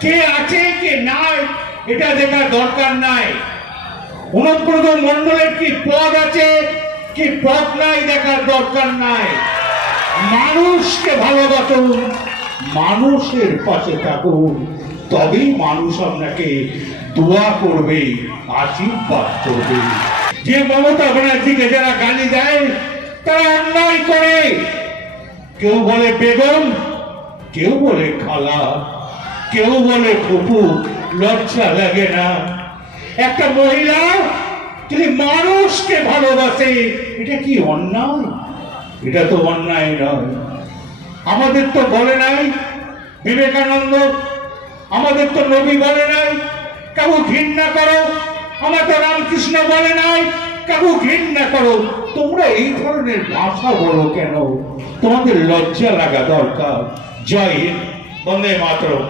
কে আছে, কে নাই, এটা দেখার দরকার নাই। অনুব্রত মন্ডলের কি পদ আছে, কি পদ নাই দেখার দরকার নাই। মানুষকে ভালোবাসুন, মানুষের পাশে থাকুন, তবেই মানুষ আপনাকে দোয়া করবে, আশীর্বাদ করবে। যে মমতা ব্যানার্জিকে যারা গালি দেয়, তারা অন্যায় করে। কেউ বলে বেগম, কেউ বলে খালা। কেউ বলে, ফুপু, লজ্জা লাগে না। একটা মহিলা যদি মানুষকে ভালোবাসে। এটা কি অন্যায়? এটা তো অন্যায় নয়। আমাদের তো বলে নাই, বিবেকানন্দ, আমাদের তো নবী বলে নাই কাকু ঘৃণা করো। আমার তো রামকৃষ্ণ বলে নাই কাকু ঘৃণা করো। তোমরা এই ধরনের ভাষা বলো কেন? তোমাদের লজ্জা লাগা দরকার। জয় হিন্দ, বন্দে মাতরম।